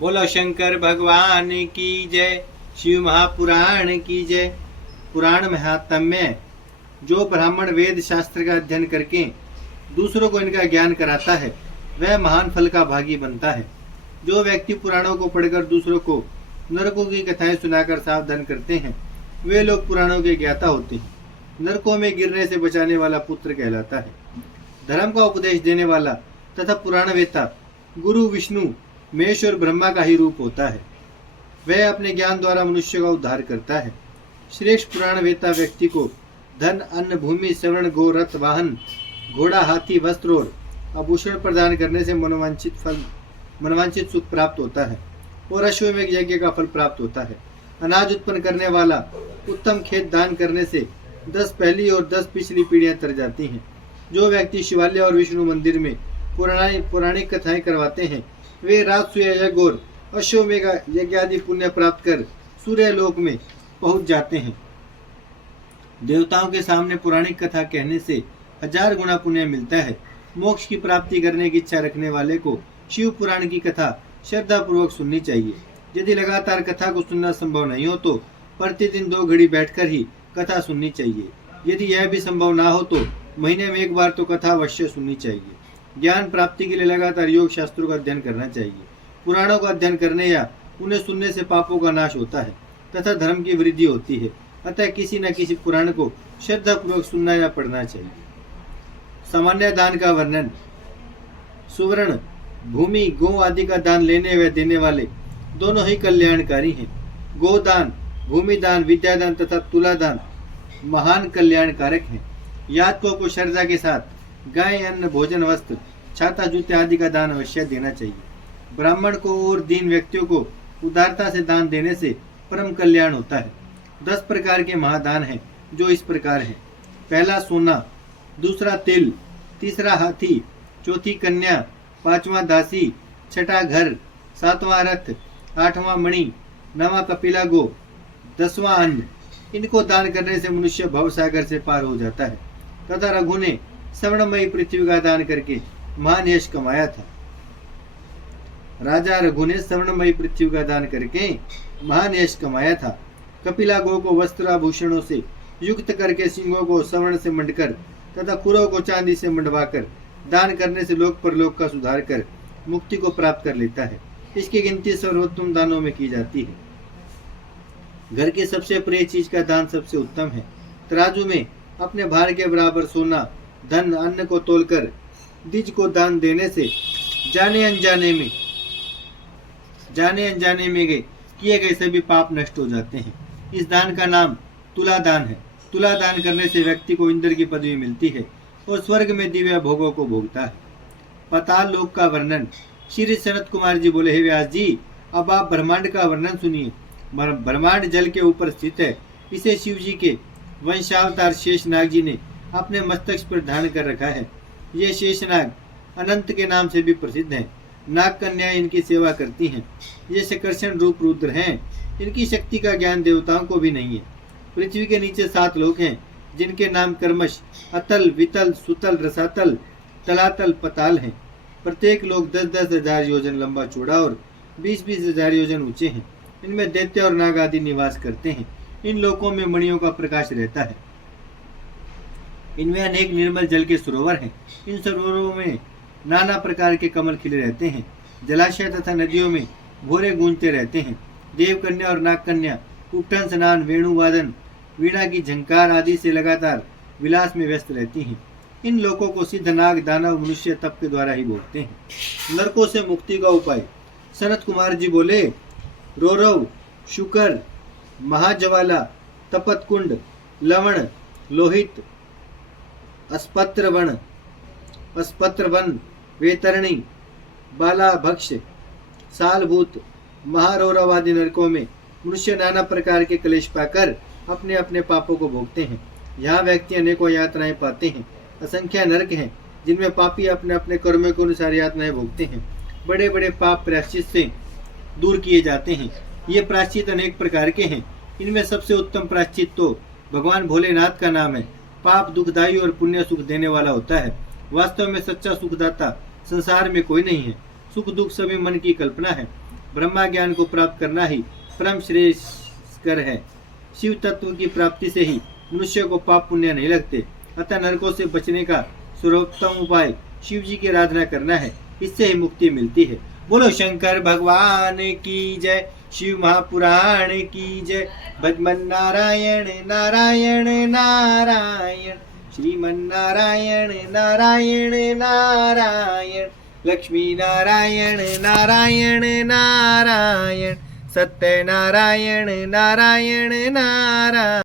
बोलो शंकर भगवान की जय। शिव महापुराण की जय। पुराण महात्म्य। जो ब्राह्मण वेद शास्त्र का अध्ययन करके दूसरों को इनका ज्ञान कराता है वह महान फल का भागी बनता है। जो व्यक्ति पुराणों को पढ़कर दूसरों को नरकों की कथाएं सुनाकर सावधान करते हैं वे लोग पुराणों के ज्ञाता होते हैं। नरकों में गिरने से बचाने वाला पुत्र कहलाता है। धर्म का उपदेश देने वाला तथा पुराणवेता गुरु विष्णु महेश और ब्रह्मा का ही रूप होता है। वह अपने ज्ञान द्वारा मनुष्य का उद्धार करता है। श्रेष्ठ पुराणवेता व्यक्ति को धन, अन्न, भूमि, श्रवण, गो, रथ, वाहन, घोड़ा, हाथी, वस्त्र और आभूषण प्रदान करने से मनोवांछित सुख प्राप्त होता है और अश्वमेध यज्ञ का फल प्राप्त होता है। अनाज उत्पन्न करने वाला उत्तम खेत दान करने से 10 पहली और 10 पिछली पीढ़ियां तर जाती हैं। जो व्यक्ति शिवालय और विष्णु मंदिर में पौराणिक कथाएं करवाते हैं वे राजसूय यज्ञ और अश्वमेध यज्ञ आदि पुण्य प्राप्त कर सूर्य लोक में पहुंच जाते हैं। देवताओं के सामने पौराणिक कथा कहने से 1000 गुना पुण्य मिलता है। मोक्ष की प्राप्ति करने की इच्छा रखने वाले को शिव पुराण की कथा श्रद्धा पूर्वक सुननी चाहिए। यदि लगातार कथा को सुनना संभव नहीं हो तो प्रतिदिन 2 घड़ी बैठकर ही कथा सुननी चाहिए। यदि यह भी संभव ना हो तो महीने में 1 बार तो कथा अवश्य सुननी चाहिए। ज्ञान प्राप्ति के लिए लगातार योग शास्त्रों का अध्ययन करना चाहिए। पुराणों का अध्ययन करने या उन्हें सुनने से पापों का नाश होता है तथा धर्म की वृद्धि होती है। अतः किसी न किसी पुराण को श्रद्धा पूर्वक सुनना या पढ़ना चाहिए। सामान्य दान का वर्णन। सुवर्ण, भूमि, गौ आदि का दान लेने व देने वाले दोनों ही कल्याणकारी हैं। गोदान, भूमिदान, विद्यादान तथा तुलादान महान कल्याणकारक हैं। याचकों को श्रद्धा के साथ गाय, अन्न, भोजन, वस्त्र, छाता, जूते आदि का दान अवश्य देना चाहिए। ब्राह्मण को और दीन व्यक्तियों को उदारता से दान देने से परम कल्याण होता है। 10 प्रकार के महादान हैं जो इस प्रकार हैं। पहला सोना, दूसरा तिल, तीसरा हाथी, चौथी कन्या, 5वां दासी, छठा घर, 7वां रथ, 8वां मणि, 9वां कपिला गो, 10वां अन्न। इनको दान करने से मनुष्य भवसागर से पार हो जाता है। तथा रघु ने स्वर्णमयी पृथ्वी का दान करके महान यश कमाया था। राजा रघु ने स्वर्णमयी पृथ्वी का दान करके महान यश कमाया था। कपिला गो को वस्त्र आभूषणों से युक्त करके सिंहों को स्वर्ण से मंडकर तथा खुरों को चांदी से मंडवाकर दान करने से लोक परलोक का सुधार कर मुक्ति को प्राप्त कर लेता है। इसकी गिनती सर्वोत्तम दानों में की जाती है। घर की सबसे प्रिय चीज का दान सबसे उत्तम है। तराजू में अपने भार के बराबर सोना, धन, अन्न को तोलकर द्विज को दान देने से जाने अनजाने में किए गए सभी पाप नष्ट हो जाते हैं। इस दान का नाम तुला दान है। तुला दान करने से व्यक्ति को इंद्र की पदवी मिलती है और स्वर्ग में दिव्य भोगों को भोगता है। पाताल लोक का वर्णन। श्री सनत कुमार जी बोले, हे व्यास जी, अब आप ब्रह्मांड का वर्णन सुनिए। ब्रह्मांड जल के ऊपर स्थित है। इसे शिव जी के वंशावतार शेषनाग जी ने अपने मस्तक पर धारण कर रखा है। ये शेषनाग अनंत के नाम से भी प्रसिद्ध है। नाग कन्याएं इनकी सेवा करती हैं। ये सकर्षण रूप रुद्र हैं। इनकी शक्ति का ज्ञान देवताओं को भी नहीं है। पृथ्वी के नीचे 7 लोक हैं जिनके नाम कर्मश, अतल, वितल, सुतल, रसातल, तलातल, पताल हैं। प्रत्येक लोक 10-10 हजार योजन लंबा चौड़ा और 20-20 हजार योजन ऊंचे हैं। इनमें दैत्य और नाग आदि निवास करते हैं। इन लोकों में मणियों का प्रकाश रहता है। इनमें अनेक निर्मल जल के सरोवर हैं। इन सरोवरों में नाना प्रकार के कमल खिले रहते हैं। जलाशय तथा नदियों में भोरे गूंजते रहते हैं। देव कन्या और नाग कन्या उठन स्नान, वेणुवादन, वीणा की झंकार आदि से लगातार विलास में व्यस्त रहती हैं। इन लोकों को सिद्ध, नाग, दानव, मनुष्य तप के द्वारा ही भोगते हैं। नरकों से मुक्ति का उपाय। सनत कुमार जी बोले, रौरव, शुकर, महाज्वाला, तपतकुंड, लवण, लोहित, अस्पत्रवन, वेतरणी, बालाभक्ष, सालभूत, महारौरव आदि नरकों में मनुष्य नाना प्रकार के क्लेश पाकर अपने अपने पापों को भोगते हैं। यहाँ व्यक्ति अनेकों यातनाएं पाते हैं। असंख्य नरक हैं जिनमें पापी अपने अपने कर्मों के अनुसार यातनाएं भोगते हैं। बड़े बड़े पाप प्रायश्चित से दूर किए जाते हैं। ये प्रायश्चित अनेक प्रकार के हैं। इनमें सबसे उत्तम प्रायश्चित तो भगवान भोलेनाथ का नाम है। पाप दुखदायी और पुण्य सुख देने वाला होता है। वास्तव में सच्चा सुखदाता संसार में कोई नहीं है। सुख दुख सभी मन की कल्पना है। ब्रह्मा ज्ञान को प्राप्त करना ही परम श्रेयस्कर है। शिव तत्व की प्राप्ति से ही मनुष्य को पाप पुण्य नहीं लगते। अतः नरकों से बचने का सर्वोत्तम उपाय शिव जी की आराधना करना है, इससे ही मुक्ति मिलती है। बोलो शंकर भगवान की जय, शिव महापुराण की जय। भजमन नारायण नारायण नारायण, श्रीमन नारायण नारायण नारायण, लक्ष्मी नारायण नारायण नारायण, सत्य नारायण नारायण नारायण।